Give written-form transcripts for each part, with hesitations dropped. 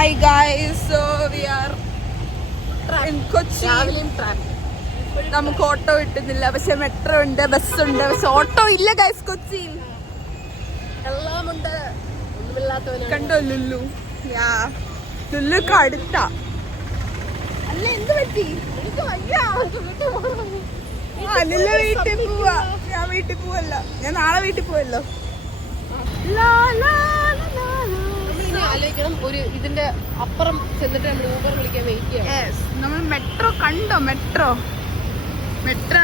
Hi guys, so we are in Kochi. നമുക്ക് auto കിട്ടുന്നില്ല, പക്ഷെ മെട്രോ ഉണ്ട്, ബസ് ഉണ്ട്, പക്ഷെ ഓട്ടോ ഇല്ല ഗൈസ് കൊച്ചിയിൽ. എല്ലാം ഉണ്ട്. കണ്ടോ ലുല്ലു? ലുല്ലുക്ക് അടുത്താ. അല്ല എന്ത് പറ്റി? എനിക്ക് വയ്യ. ലുല്ലു വീട്ടിൽ പോവാ. ഞാൻ വീട്ടിൽ പോവല്ല, ഞാൻ നാളെ വീട്ടിൽ പോവല്ലോ. ആലോചിക്കണം, ഒരു ഇതിന്റെ അപ്പുറം ചെന്നിട്ട് നമ്മൾ ഊബർ വിളിക്കാൻ വെയിറ്റ് ചെയ്യാം. നമ്മൾ മെട്രോ കണ്ടോ? മെട്രോ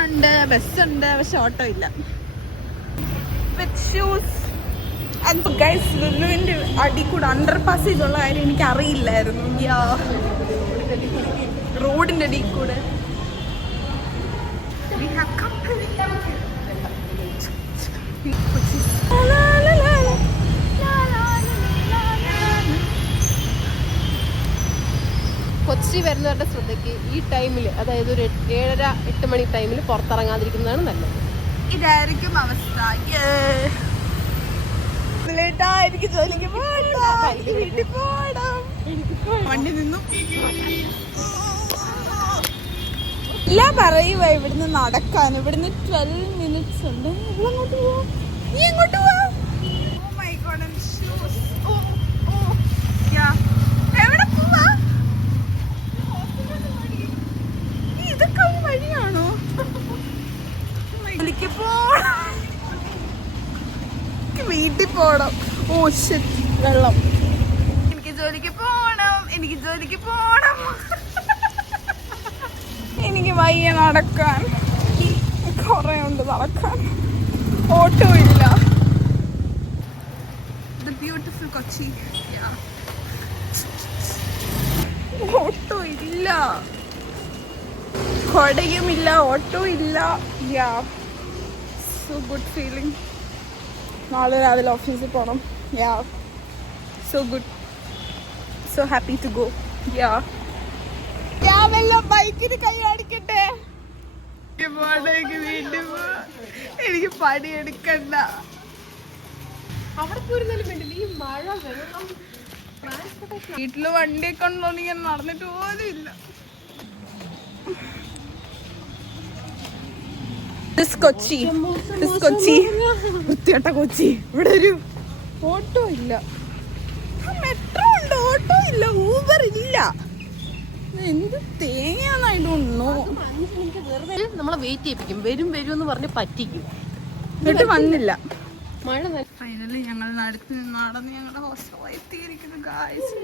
ഉണ്ട്, ബസ് ഉണ്ട്, പക്ഷെ ഓട്ടോ ഇല്ല. വിത്ത് ഷൂസ് ആൻഡ് ഗൈസ്, ലുലുവിന്റെ അടി കൂടെ അണ്ടർ പാസേജ് ഉള്ള കാര്യം എനിക്ക് അറിയില്ലായിരുന്നു. റോഡിന്റെ അടി കൂടെ കൊച്ചി വരുന്നവരുടെ ശ്രദ്ധയ്ക്ക് ഈ ടൈമിൽ, അതായത് ഒരു 7:30-8 മണി ടൈമിൽ പുറത്തിറങ്ങാതിരിക്കുന്നതാണ് നല്ലത്. ഇതായിരിക്കും അവസ്ഥ. എനിക്ക് ജോലിക്ക് വീട്ടിൽ പോകണം. വണ്ടി നിന്നു ഇല്ല പറയുക. ഇവിടുന്ന് നടക്കാൻ ഇവിടുന്ന് 12 minutes ഉണ്ട്. ഇവളങ്ങോട്ട് പോവാ, നീ എങ്ങോട്ട് പോവാ? Oh my God, and shoes. എവിടെ പോവാ? ഇതൊക്കെ വഴിയാണോ? ജോലിക്ക് പോണം, വീട്ടിൽ പോണം. ഓ ഷിറ്റ്, വെള്ളം. എനിക്ക് ജോലിക്ക് പോണം, എനിക്ക് ജോലിക്ക് പോണം. എനിക്ക് വയ്യ നടക്കാൻ, കുറെ ഉണ്ട് നടക്കാൻ. ഓട്ടോ ഇല്ല. The beautiful Kochi. ഓട്ടോ ഇല്ല, കൊടയുമില്ല, ഓട്ടോ ഇല്ല. So good feeling. നാളെ രാവിലെ ഓഫീസിൽ പോകണം. So good, so happy to go. ബൈക്കിന് കൈ അടിക്കട്ടെ. എനിക്ക് പണിയെടുക്കണ്ട. അവിടെ പോയിരുന്നാലും വേണ്ടില്ല, ഈ മഴ വെള്ളം. വീട്ടില് വണ്ടിയൊക്കെ ഉണ്ടോ? ഞാൻ നടന്നിട്ട് പോലും ഇല്ല. കൊച്ചി വൃത്തികെട്ട കൊച്ചി. ഇവിടെ ഒരു ഓട്ടോ ഇല്ല, മെട്രോ ഉണ്ട്, ഓട്ടോ ഇല്ല, ഊബർ ഇല്ല. എന്ത് തേങ്ങയാണോ? നമ്മളെ വെയിറ്റ് ചെയ്യിപ്പിക്കും, വരും എന്ന് പറഞ്ഞ് പറ്റിക്കും. എന്നിട്ട് വന്നില്ല. മഴ ഫൈനലി ഞങ്ങൾ നടന്ന് ഞങ്ങളുടെ ഹോസ്റ്റലിൽ എത്തിയിരിക്കുന്നു ഗായ്സ്.